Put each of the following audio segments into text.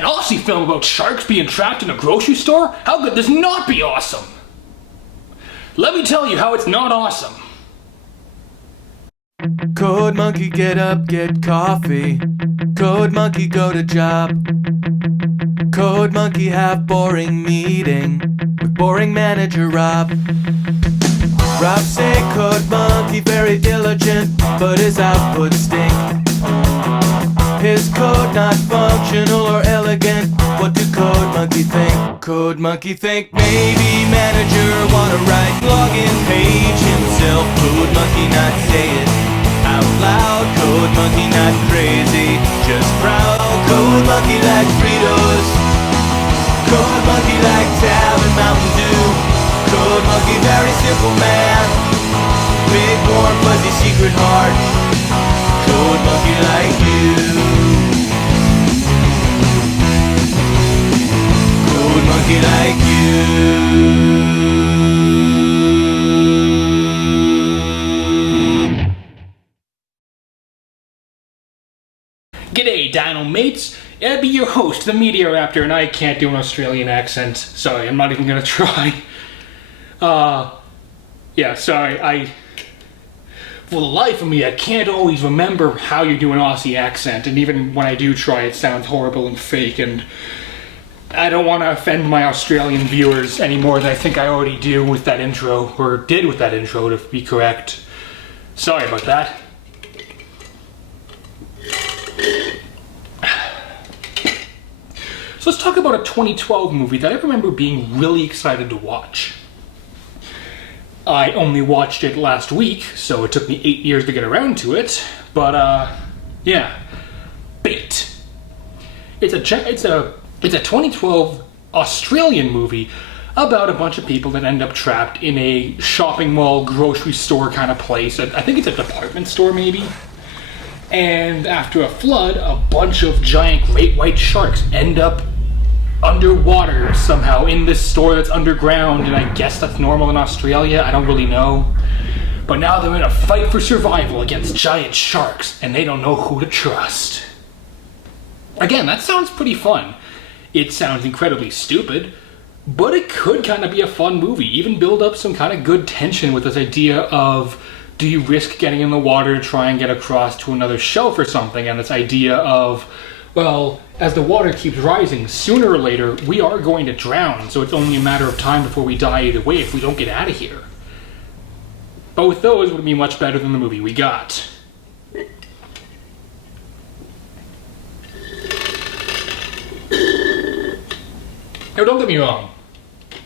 An Aussie film about sharks being trapped in a grocery store? How could this not be awesome? Let me tell you how it's not awesome. Code monkey get up, get coffee. Code monkey go to job. Code monkey have boring meeting with boring manager Rob. Rob say code monkey very diligent, but his output stink. His code not functional or elegant. What do code monkey think? Code monkey think maybe manager wanna write login page himself. Code monkey not say it out loud. Code monkey not crazy, just proud. Code monkey like Fritos. Code monkey like Tab and Mountain Dew. Code monkey very simple man. Big warm fuzzy secret heart. Code monkey like you. Code monkey like you. G'day, Dino Mates. I'll be your host, the Media Raptor, and I can't do an Australian accent. Sorry, I'm not even gonna try. Yeah, sorry, for the life of me, I can't always remember how you do an Aussie accent, and even when I do try, it sounds horrible and fake, and I don't want to offend my Australian viewers any more than I think I already do with that intro, or did with that intro, to be correct. Sorry about that. So let's talk about a 2012 movie that I remember being really excited to watch. I only watched it last week, so it took me 8 years to get around to it, but yeah. Bait. It's a 2012 Australian movie about a bunch of people that end up trapped in a shopping mall, grocery store kind of place. I think it's a department store maybe. And after a flood, a bunch of giant great white sharks end up underwater somehow in this store that's underground, and I guess that's normal in Australia, I don't really know. But now they're in a fight for survival against giant sharks, and they don't know who to trust. Again, that sounds pretty fun. It sounds incredibly stupid, but it could kind of be a fun movie, even build up some kind of good tension with this idea of, do you risk getting in the water to try and get across to another shelf or something, and this idea of, well, as the water keeps rising, sooner or later, we are going to drown, so it's only a matter of time before we die either way if we don't get out of here. Both those would be much better than the movie we got. Now, don't get me wrong.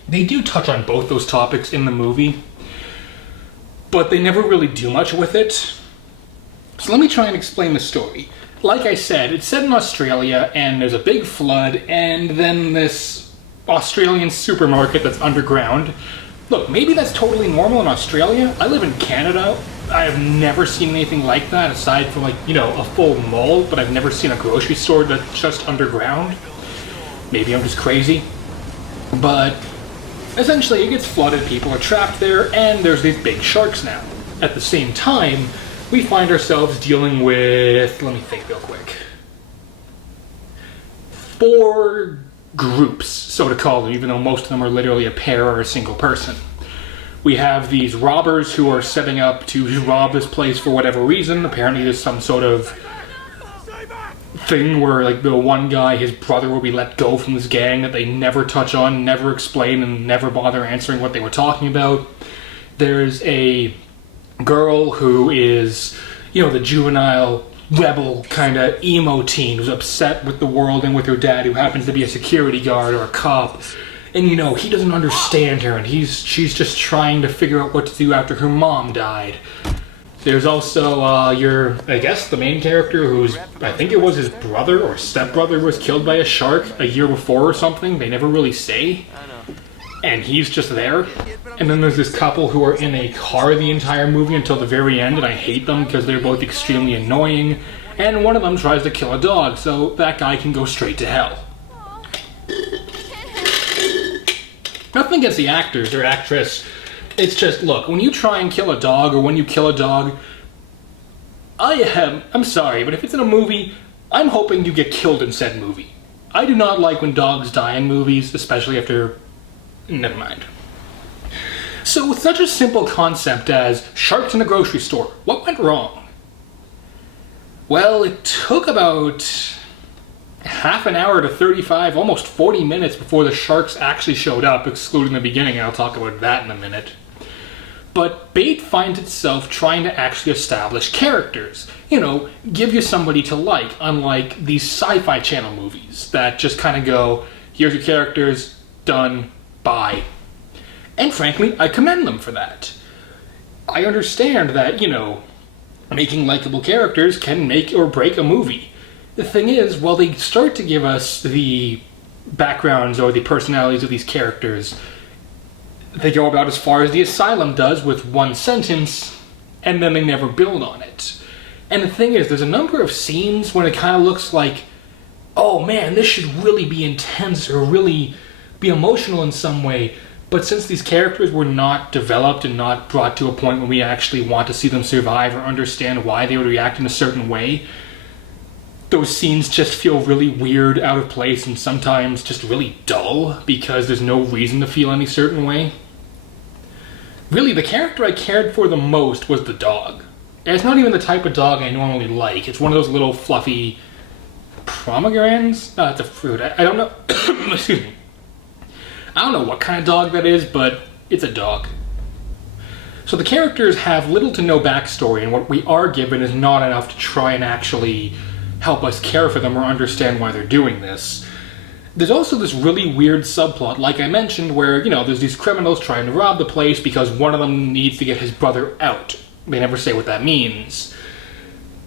They do touch on both those topics in the movie, but they never really do much with it. So let me try and explain the story. Like I said, it's set in Australia, and there's a big flood, and then this Australian supermarket that's underground. Look, maybe that's totally normal in Australia. I live in Canada. I have never seen anything like that, aside from, like, you know, a full mall, but I've never seen a grocery store that's just underground. Maybe I'm just crazy. But essentially, it gets flooded, people are trapped there, and there's these big sharks now. At the same time, we find ourselves dealing with, let me think real quick, 4 groups, so to call them, even though most of them are literally a pair or a single person. We have these robbers who are setting up to rob this place for whatever reason. Apparently there's some sort of thing where, like, the one guy, his brother, will be let go from this gang that they never touch on, never explain, and never bother answering what they were talking about. There's a girl who is, you know, the juvenile rebel kind of emo teen who's upset with the world and with her dad, who happens to be a security guard or a cop, and, you know, he doesn't understand her, and she's just trying to figure out what to do after her mom died. There's also I guess the main character, who's, I think it was his brother or stepbrother, was killed by a shark a year before or something. They never really say. And he's just there. And then there's this couple who are in a car the entire movie until the very end, and I hate them because they're both extremely annoying. And one of them tries to kill a dog, so that guy can go straight to hell. Nothing against the actors or actress. It's just, look, when you try and kill a dog, or when you kill a dog, I'm sorry, but if it's in a movie, I'm hoping you get killed in said movie. I do not like when dogs die in movies, especially after... Never mind. So with such a simple concept as sharks in a grocery store, what went wrong? Well, it took about half an hour to 35, almost 40 minutes before the sharks actually showed up, excluding the beginning. I'll talk about that in a minute. But Bait finds itself trying to actually establish characters. You know, give you somebody to like, unlike these sci-fi channel movies that just kind of go, here's your characters, done, bye. And frankly, I commend them for that. I understand that, you know, making likable characters can make or break a movie. The thing is, while they start to give us the backgrounds or the personalities of these characters, they go about as far as The Asylum does with one sentence, and then they never build on it. And the thing is, there's a number of scenes when it kind of looks like, oh man, this should really be intense or really be emotional in some way. But since these characters were not developed and not brought to a point where we actually want to see them survive or understand why they would react in a certain way, those scenes just feel really weird, out of place, and sometimes just really dull because there's no reason to feel any certain way. Really, the character I cared for the most was the dog. And it's not even the type of dog I normally like. It's one of those little fluffy pomegranates? No, it's a fruit. I don't know. Excuse me. I don't know what kind of dog that is, but it's a dog. So the characters have little to no backstory, and what we are given is not enough to try and actually help us care for them or understand why they're doing this. There's also this really weird subplot, like I mentioned, where, you know, there's these criminals trying to rob the place because one of them needs to get his brother out. They never say what that means.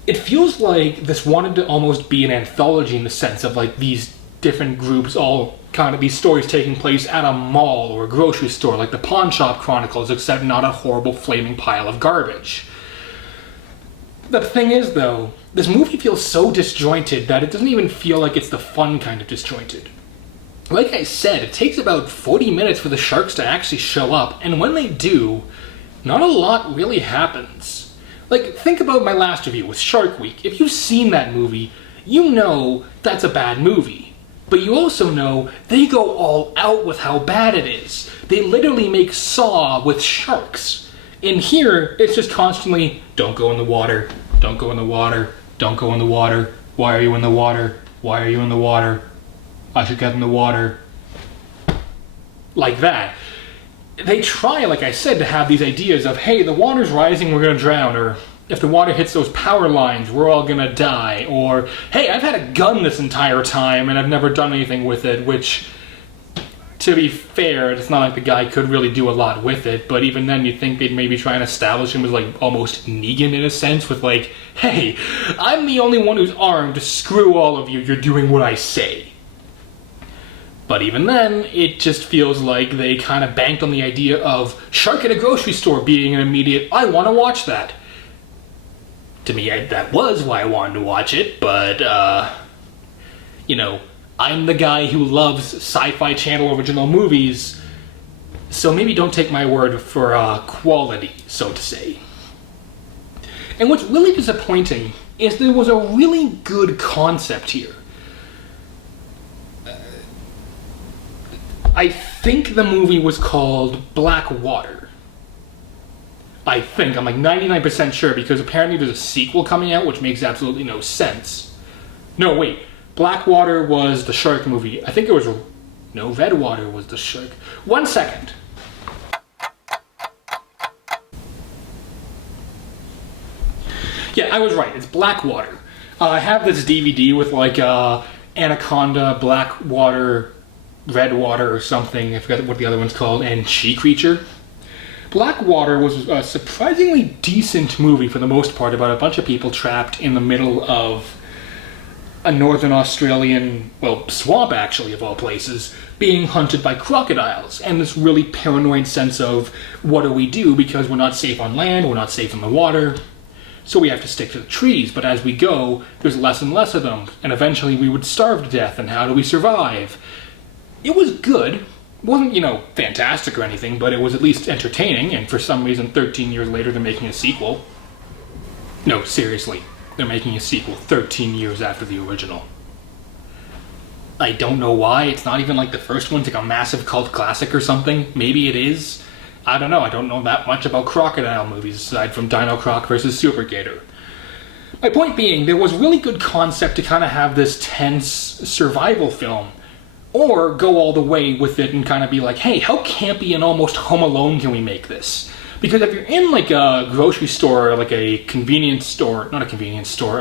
It feels like this wanted to almost be an anthology in the sense of, like, these different groups all kind of these stories taking place at a mall or a grocery store, like the Pawn Shop Chronicles, except not a horrible flaming pile of garbage. The thing is, though, this movie feels so disjointed that it doesn't even feel like it's the fun kind of disjointed. Like I said, it takes about 40 minutes for the sharks to actually show up, and when they do, not a lot really happens. Like, think about my last review with Shark Week. If you've seen that movie, you know that's a bad movie. But you also know they go all out with how bad it is. They literally make Saw with sharks. In here, it's just constantly, don't go in the water, don't go in the water, don't go in the water, why are you in the water, why are you in the water, I should get in the water. Like that. They try, like I said, to have these ideas of, hey, the water's rising, we're gonna drown, or if the water hits those power lines, we're all gonna die, or, hey, I've had a gun this entire time and I've never done anything with it, which, to be fair, it's not like the guy could really do a lot with it, but even then you'd think they'd maybe try and establish him as, like, almost Negan in a sense, with, like, hey, I'm the only one who's armed, screw all of you, you're doing what I say. But even then, it just feels like they kind of banked on the idea of shark at a grocery store being an immediate, I want to watch that. To me, that was why I wanted to watch it, but, you know, I'm the guy who loves Sci-Fi Channel original movies, so maybe don't take my word for quality, so to say. And what's really disappointing is there was a really good concept here. I think the movie was called Black Water. I think. I'm like 99% sure because apparently there's a sequel coming out which makes absolutely no sense. No, wait. Black Water was the shark movie. I think it was... No, Red Water was the shark. 1 second. Yeah, I was right. It's Black Water. I have this DVD with like Anaconda, Black Water... Red Water or something, I forgot what the other one's called, and She Creature. Black Water was a surprisingly decent movie for the most part about a bunch of people trapped in the middle of a northern Australian, well, swamp actually of all places, being hunted by crocodiles, and this really paranoid sense of what do we do because we're not safe on land, we're not safe in the water, so we have to stick to the trees, but as we go, there's less and less of them, and eventually we would starve to death, and how do we survive? It was good. It wasn't, you know, fantastic or anything, but it was at least entertaining, and for some reason 13 years later they're making a sequel. No, seriously. They're making a sequel 13 years after the original. I don't know why. It's not even like the first one. It's like a massive cult classic or something. Maybe it is. I don't know. I don't know that much about crocodile movies aside from Dino Croc versus Super Gator. My point being, there was really good concept to kind of have this tense survival film. Or go all the way with it and kind of be like, hey, how campy and almost Home Alone can we make this? Because if you're in like a grocery store, like a convenience store, not a convenience store,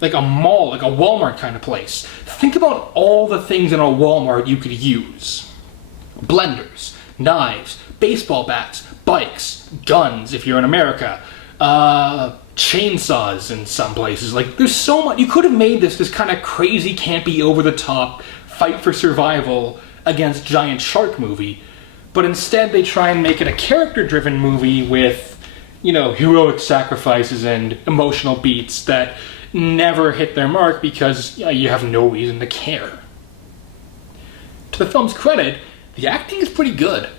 like a mall, like a Walmart kind of place, think about all the things in a Walmart you could use. Blenders, knives, baseball bats, bikes, guns if you're in America, chainsaws in some places. Like, there's so much. You could have made this kind of crazy, campy, over-the-top fight for survival against giant shark movie, but instead they try and make it a character-driven movie with, you know, heroic sacrifices and emotional beats that never hit their mark because you have no reason to care. To the film's credit, the acting is pretty good.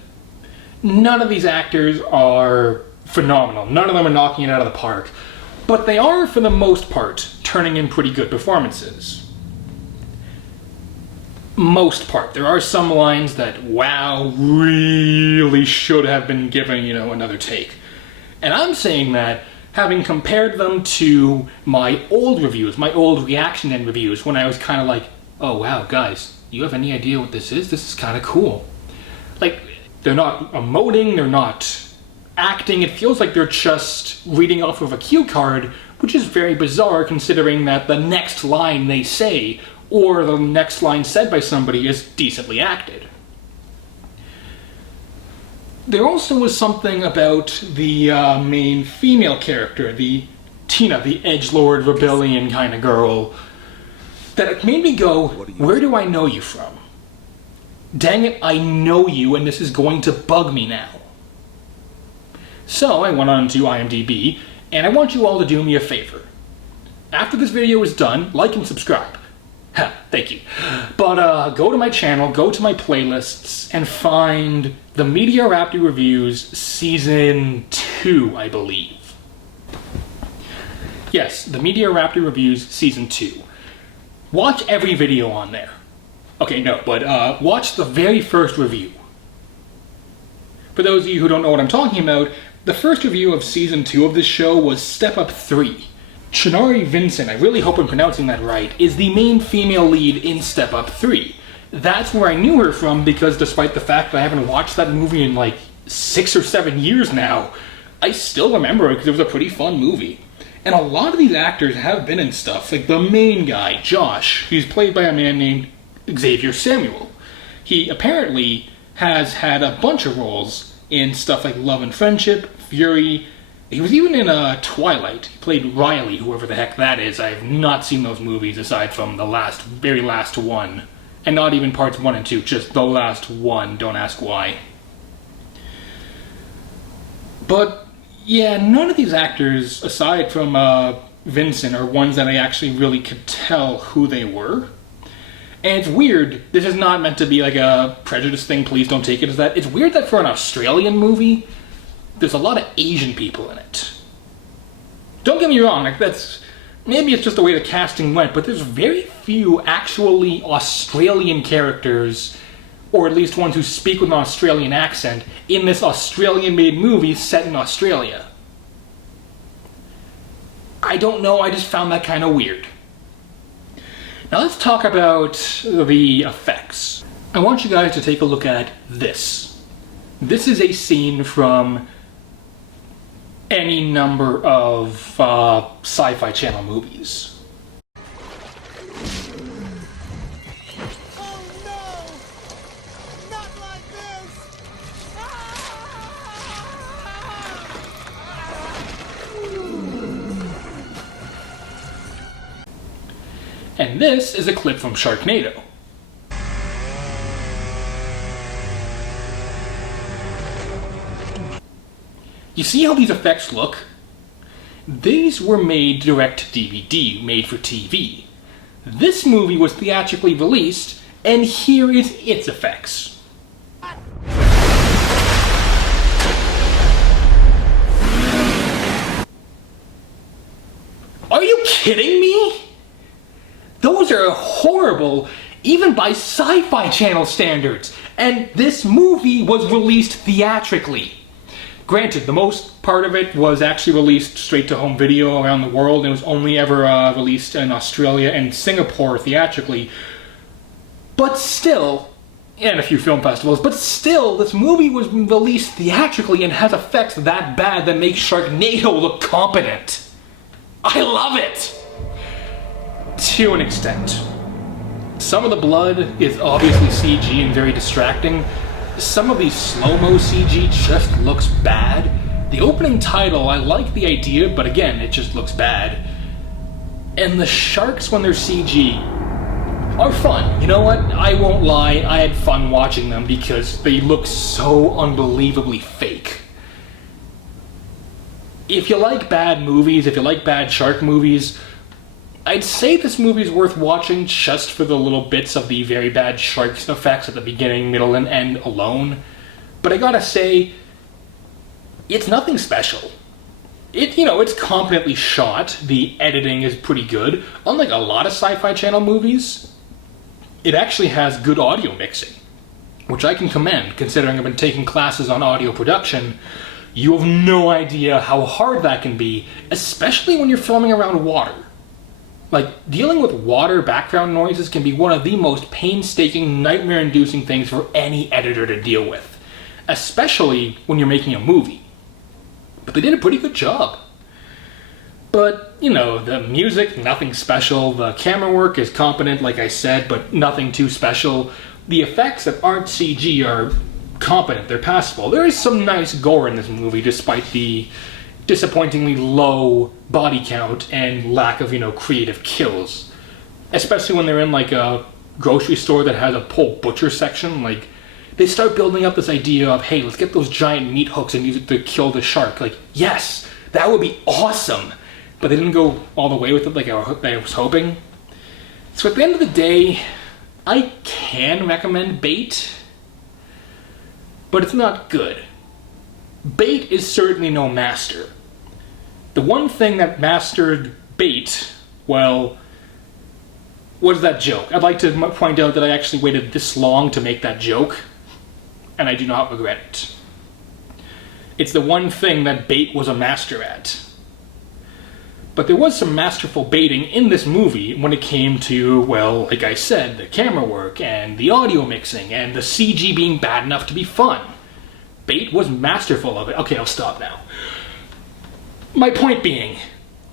None of these actors are phenomenal. None of them are knocking it out of the park. But they are, for the most part, turning in pretty good performances. Most part. There are some lines that, wow, really should have been given, you know, another take. And I'm saying that having compared them to my old reviews, my old reaction end reviews, when I was kind of like, oh wow, guys, you have any idea what this is? This is kind of cool. Like, they're not emoting, they're not acting, it feels like they're just reading off of a cue card, which is very bizarre considering that the next line they say, or the next line said by somebody, is decently acted. There also was something about the main female character, the Tina, the edgelord rebellion kind of girl, that it made me go, where do I know you from? Dang it, I know you and this is going to bug me now. So I went on to IMDb, and I want you all to do me a favor. After this video is done, like and subscribe. Ha, thank you. But go to my channel, go to my playlists, and find the Media Raptor Reviews Season 2, I believe. Yes, the Media Raptor Reviews Season 2. Watch every video on there. Okay, no, but watch the very first review. For those of you who don't know what I'm talking about, the first review of Season 2 of this show was Step Up 3. Shinari Vincent, I really hope I'm pronouncing that right, is the main female lead in Step Up 3. That's where I knew her from because despite the fact that I haven't watched that movie in like 6 or 7 years now, I still remember it because it was a pretty fun movie. And a lot of these actors have been in stuff, like the main guy, Josh, who's played by a man named Xavier Samuel. He apparently has had a bunch of roles in stuff like Love and Friendship, Fury. He was even in Twilight. He played Riley, whoever the heck that is. I have not seen those movies aside from the very last one. And not even parts 1 and 2, just the last one, don't ask why. But, yeah, none of these actors, aside from Vincent, are ones that I actually really could tell who they were. And it's weird, this is not meant to be like a prejudice thing, please don't take it as that. It's weird that for an Australian movie, there's a lot of Asian people in it. Don't get me wrong, like maybe it's just the way the casting went, but there's very few actually Australian characters, or at least ones who speak with an Australian accent, in this Australian-made movie set in Australia. I don't know, I just found that kind of weird. Now let's talk about the effects. I want you guys to take a look at this. This is a scene from any number of Sci-Fi Channel movies. Oh no! Not like this! And this is a clip from Sharknado. You see how these effects look? These were made direct to DVD, made for TV. This movie was theatrically released, and here is its effects. Are you kidding me? Those are horrible, even by Sci-Fi Channel standards. And this movie was released theatrically. Granted, the most part of it was actually released straight to home video around the world. It was only ever released in Australia and Singapore theatrically. But still, and a few film festivals, but still, this movie was released theatrically and has effects that bad that make Sharknado look competent. I love it! To an extent. Some of the blood is obviously CG and very distracting. Some of the slow-mo CG just looks bad. The opening title, I like the idea, but again, it just looks bad. And the sharks, when they're CG, are fun. You know what? I won't lie, I had fun watching them because they look so unbelievably fake. If you like bad movies, if you like bad shark movies, I'd say this movie's worth watching just for the little bits of the very bad shark effects at the beginning, middle, and end alone. But I gotta say, it's nothing special. It's competently shot. The editing is pretty good. Unlike a lot of Sci-Fi Channel movies, it actually has good audio mixing, which I can commend, considering I've been taking classes on audio production. You have no idea how hard that can be, especially when you're filming around water. Like, dealing with water background noises can be one of the most painstaking, nightmare-inducing things for any editor to deal with. Especially when you're making a movie. But they did a pretty good job. But, the music, nothing special. The camera work is competent, like I said, but nothing too special. The effects that aren't CG are competent, they're passable. There is some nice gore in this movie, despite the disappointingly low body count and lack of, creative kills. Especially when they're in, like, a grocery store that has a whole butcher section. Like, they start building up this idea of, hey, let's get those giant meat hooks and use it to kill the shark. Like, yes, that would be awesome! But they didn't go all the way with it like I was hoping. So at the end of the day, I can recommend Bait, but it's not good. Bait is certainly no master. The one thing that mastered Bait, well, was that joke. I'd like to point out that I actually waited this long to make that joke, and I do not regret it. It's the one thing that Bait was a master at. But there was some masterful baiting in this movie when it came to, well, like I said, the camera work and the audio mixing and the CG being bad enough to be fun. Bait was masterful of it. Okay, I'll stop now. My point being,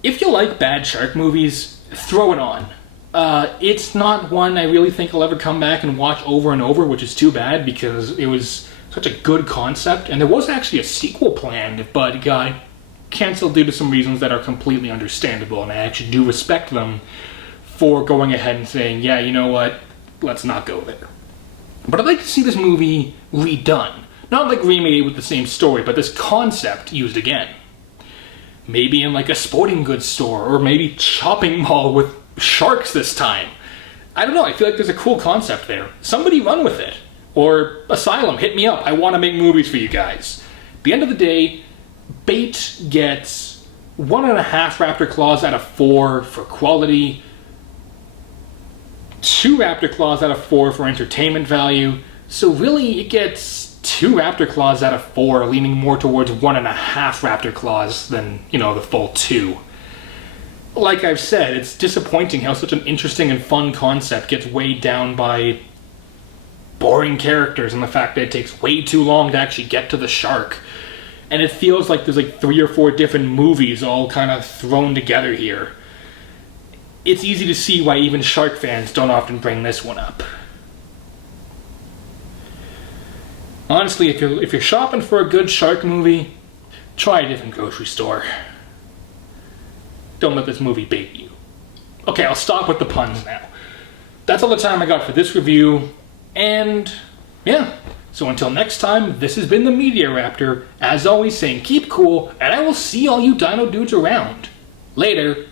if you like bad shark movies, throw it on. It's not one I really think I'll ever come back and watch over and over, which is too bad because it was such a good concept. And there was actually a sequel planned, but it got canceled due to some reasons that are completely understandable. And I actually do respect them for going ahead and saying, yeah, you know what, let's not go there. But I'd like to see this movie redone. Not like remade with the same story, but this concept used again. Maybe in like a sporting goods store, or maybe shopping mall with sharks this time. I don't know, I feel like there's a cool concept there. Somebody run with it. Or Asylum, hit me up, I want to make movies for you guys. At the end of the day, Bait gets 1.5 Raptor claws out of 4 for quality, 2 Raptor claws out of 4 for entertainment value, so really it gets 2 Raptor claws out of 4, leaning more towards 1.5 Raptor claws than, the full 2. Like I've said, it's disappointing how such an interesting and fun concept gets weighed down by boring characters and the fact that it takes way too long to actually get to the shark. And it feels like there's like 3 or 4 different movies all kind of thrown together here. It's easy to see why even shark fans don't often bring this one up. Honestly, if you're shopping for a good shark movie, try a different grocery store. Don't let this movie bait you. Okay, I'll stop with the puns now. That's all the time I got for this review, and yeah. So until next time, this has been the Media Raptor, as always saying keep cool, and I will see all you dino dudes around. Later.